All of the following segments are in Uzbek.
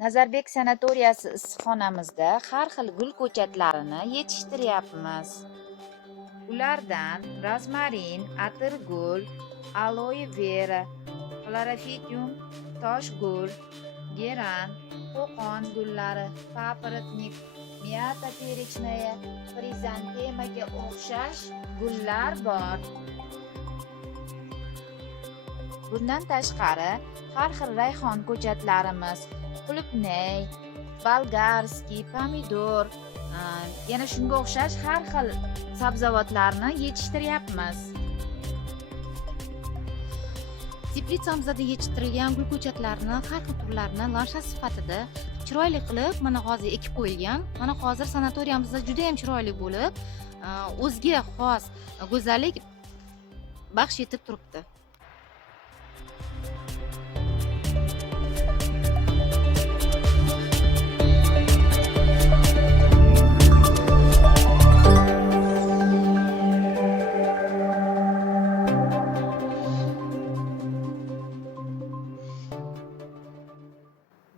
Nazarbek sanatoriyasi issiqxonamizda har xil gul ko'chatlarini yetishtiryapmiz. Ulardan rozmarin, atirgul, aloe vera, xlorofitium, toshgul, geran, qo'qon gullari, paprotnik, miyata perechная, xrizantemaga o'xshash gullar bor. Bundan tashqari, har xil rayhon ko'chatlarimiz, qulupnay, bolgarskiy, pomidor, yana shunga o'xshash har xil sabzavotlarni yetishtiryapmiz. Teplitsamizda yetishtirilgan gul ko'chatlarini har xil turlarini lanshat sifatida chiroyli qilib mana hozir ekib qo'yilgan. Mana hozir sanatoriyamizda juda ham chiroyli bo'lib, o'ziga xos go'zallik baxsh etib turibdi.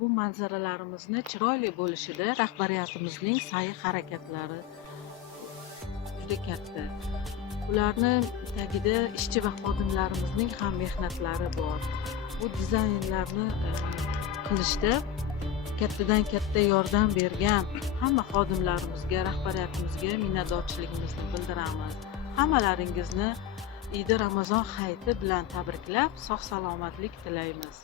Bu manzaralarimizni chiroyli bo'lishida rahbariyatimizning sa'y-harakatlari juda katta. Ularni tagida ishchi va xodimlarimizning ham mehnatlari bor. Bu dizaynlarni qilishda kattadan katta yordam bergan hamma xodimlarimizga, rahbariyatimizga minnatdorchiligimizni bildiramiz. Hammalaringizni Eid Ramazon hayiti bilan tabriklab, sog' salomatlik tilaymiz.